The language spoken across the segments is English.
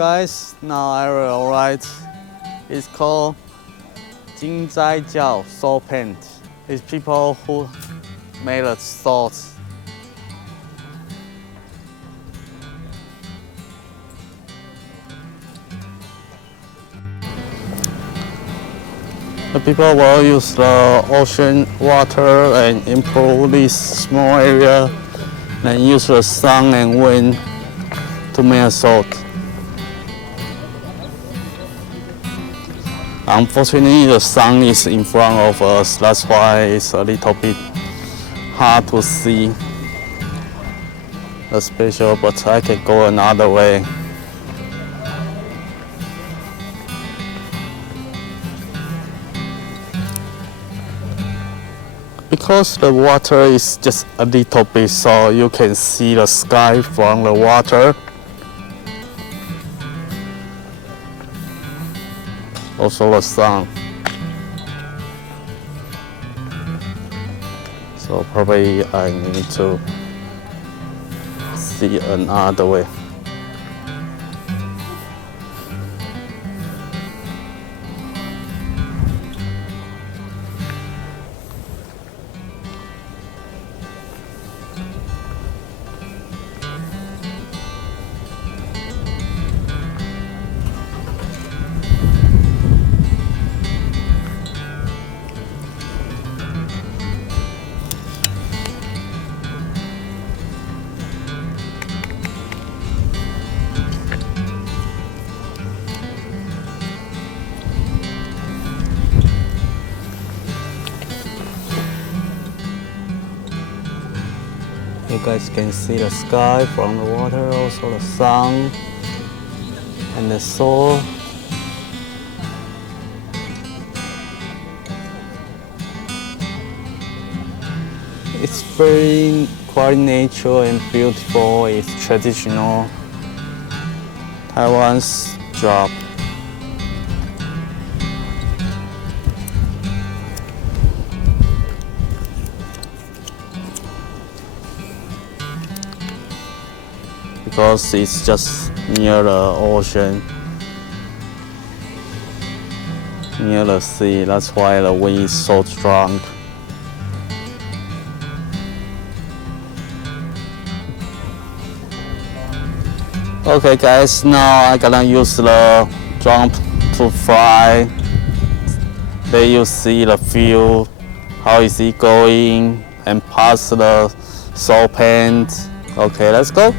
guys, now I will write. It's called Jing Zai Jiao Soul Paint. It's people who made the swords. The people will use the ocean water and improve this small area, and use the sun and wind to make a sword. Unfortunately, the sun is in front of us, that's why it's a little bit hard to see the special, but I can go another way. Because the water is just a little bit, so you can see the sky from the water. Also the sun. So probably I need to see another way. You guys can see the sky from the water, also the sun and the soul. It's very quite natural and beautiful. It's traditional Taiwan's job. Because it's just near the ocean, near the sea. That's why the wind is so strong. Okay guys, now I'm gonna use the jump to fly. There you see the view, how is it going, and pass the soul paint. Okay, let's go.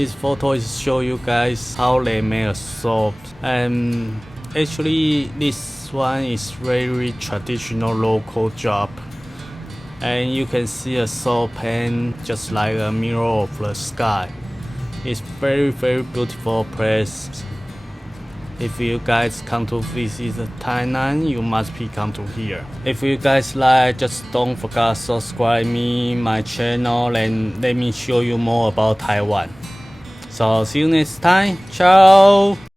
This photo is show you guys how they make a soap, and actually this one is very traditional local job, and you can see a soap pan just like a mirror of the sky. It's very beautiful place. If you guys come to visit Tainan, you must be come to here. If you guys like, just don't forget subscribe me my channel and let me show you more about Taiwan. So see you next time. Ciao.